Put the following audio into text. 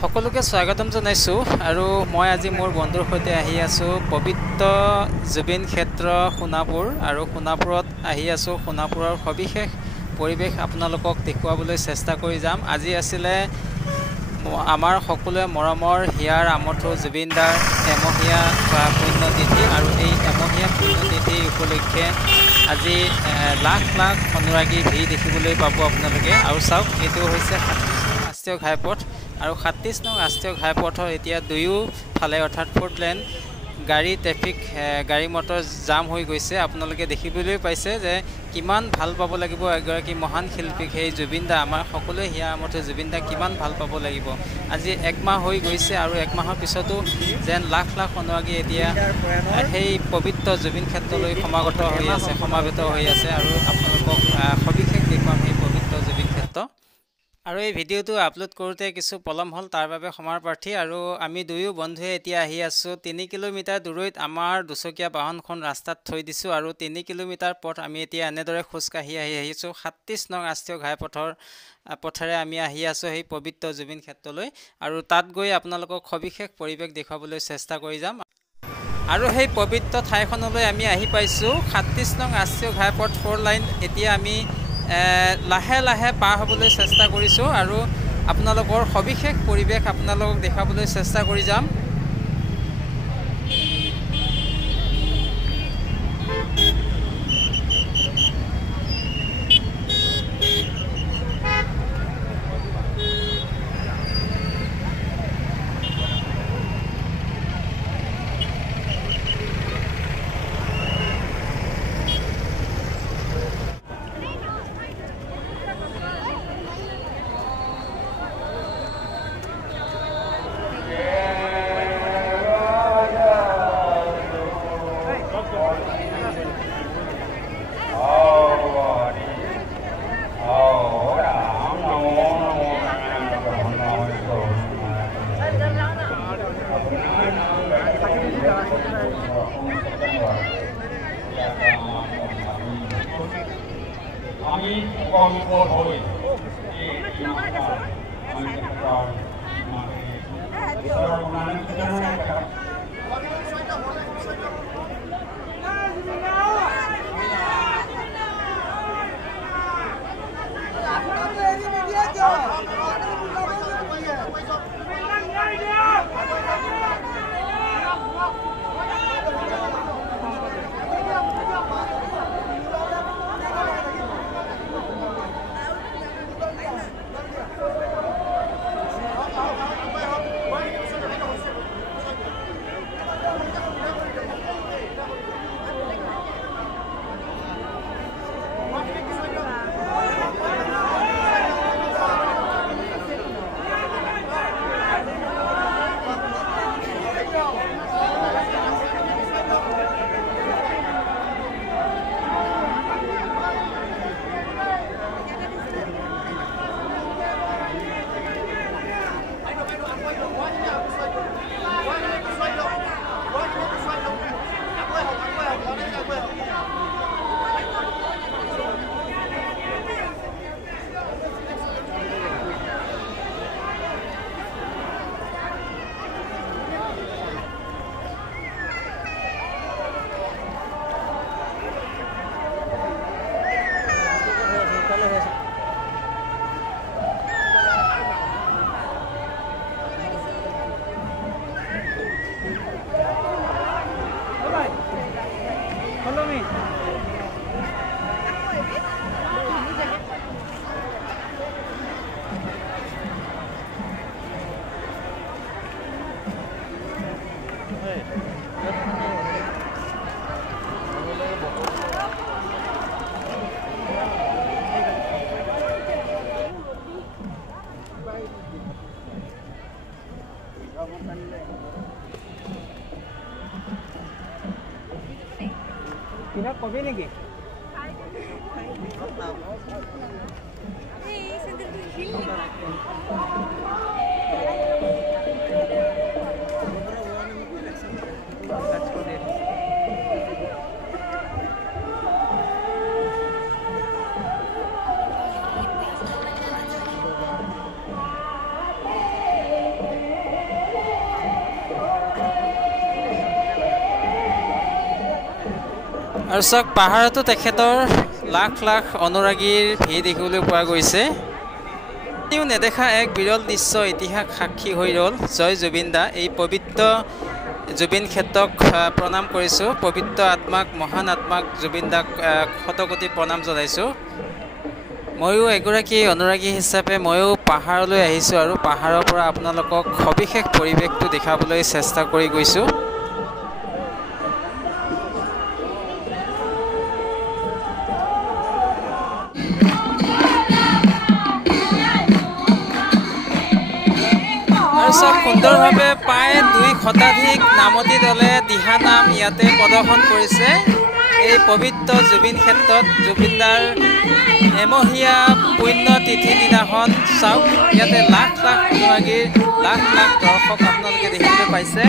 সকলোকে স্বাগতম জনাইছো আৰু মই আজি মোৰ বন্ধুৰ সৈতে আহি আছো পবিত্ৰ জুবিন ক্ষেত্ৰ সোণাপুৰ আৰু সোণাপুৰত আহি আছো সোণাপুৰৰ সবিশেষ পৰিবেশ আপোনালোকক দেখুৱাবলৈ চেষ্টা কৰি যাম। আজি আছিলে আমাৰ সকলোৱে মৰমৰ হিয়াৰ আমঠু জুবিনদাৰ এমহীয়া পুণ্যতিথি আৰু এই এমহীয়া পুণ্যতিথি উপলক্ষে আজি লাখ লাখ অনুৰাগী ভিৰ দেখিবলৈ পাব আপোনালোকে। আৰু চাওক, এইটো হৈছে ৰাষ্ট্ৰীয় ঘাইপথ আৰু ৩৭ নং ৰাষ্ট্ৰীয় ঘাইপথৰ এতিয়া দুয়োফালে অৰ্থাৎ 4 লেন গাড়ী ট্ৰেফিক গাড়ী মটৰ জাম হৈ গৈছে। আপোনালোকে দেখিবলৈ পাইছে যে কিমান ভাল পাব লাগিব এগৰাকী মহান শিল্পীক, সেই জুবিনদা, আমাৰ সকলোৱে হিয়াৰ আমঠু জুবিনদা কিমান ভাল পাব লাগিব। আজি একমাহ হৈ গৈছে আৰু একমাহৰ পিছতো যেন লাখ লাখ অনুৰাগী এতিয়া সেই পবিত্ৰ জুবিন ক্ষেত্ৰলৈ সমাবেত হৈ আছে আৰু আপোনালোকক সবিশেষ দেখুৱাম সেই পবিত্ৰ জুবিন ক্ষেত্ৰ। আৰু এই ভিডিঅ'টো আপলোড কৰোঁতে কিছু পলম হ'ল, তাৰ বাবে ক্ষমাৰ প্ৰাৰ্থী। আৰু আমি দুয়ো বন্ধুৱে এতিয়া আহি আছোঁ 3 কিলোমিটাৰ দূৰৈত আমাৰ দুচকীয়া বাহনখন ৰাস্তাত থৈ দিছোঁ আৰু 3 কিলোমিটাৰ পথ আমি এতিয়া এনেদৰে খোজকাঢ়ি আহিছোঁ ৩৭ নং ৰাষ্ট্ৰীয় পথেৰে আমি আহি আছোঁ সেই পবিত্ৰ জুবিন ক্ষেত্ৰলৈ আৰু তাত গৈ আপোনালোকক সবিশেষ পৰিৱেশ দেখুৱাবলৈ চেষ্টা কৰি যাম। আৰু সেই পবিত্ৰ ঠাইখনলৈ আমি আহি পাইছোঁ ৩৭ নং ৰাষ্ট্ৰীয় ঘাইপথ 4 লাইন। এতিয়া আমি লাহে লাহে পাৰ হ'বলৈ চেষ্টা কৰিছোঁ আৰু আপোনালোকৰ সবিশেষ পৰিৱেশ আপোনালোকক দেখুৱাবলৈ চেষ্টা কৰি যাম। কিবা কবি নেকি? আৰু চাওক পাহাৰতো তেখেতৰ লাখ লাখ অনুৰাগীৰ ভিৰ দেখিবলৈ পোৱা গৈছে। তেওঁ নেদেখা এক বিৰল দৃশ্য ইতিহাস সাক্ষী হৈ ৰ'ল। জয় জুবিন দা। এই পবিত্ৰ জুবিন ক্ষেত্ৰক প্ৰণাম কৰিছোঁ। পবিত্ৰ আত্মাক, মহান আত্মাক জুবিন দাক শতকোটি প্ৰণাম জনাইছোঁ। ময়ো এগৰাকী অনুৰাগী হিচাপে ময়ো পাহাৰলৈ আহিছোঁ আৰু পাহাৰৰ পৰা আপোনালোকক সবিশেষ পৰিৱেশটো দেখাবলৈ চেষ্টা কৰি গৈছোঁ। আৰু চব সুন্দৰভাৱে প্ৰায় 2 শতাধিক নামতি দলে দিহানাম ইয়াতে প্ৰদৰ্শন কৰিছে। এই পবিত্ৰ জুবিন ক্ষেত্ৰত জুবিনদাৰ এমহীয়া পুণ্যতিথি দিনাখন চাওক ইয়াতে লাখ লাখ অনুৰাগীৰ লাখ লাখ দৰ্শক আপোনালোকে দেখিবলৈ পাইছে।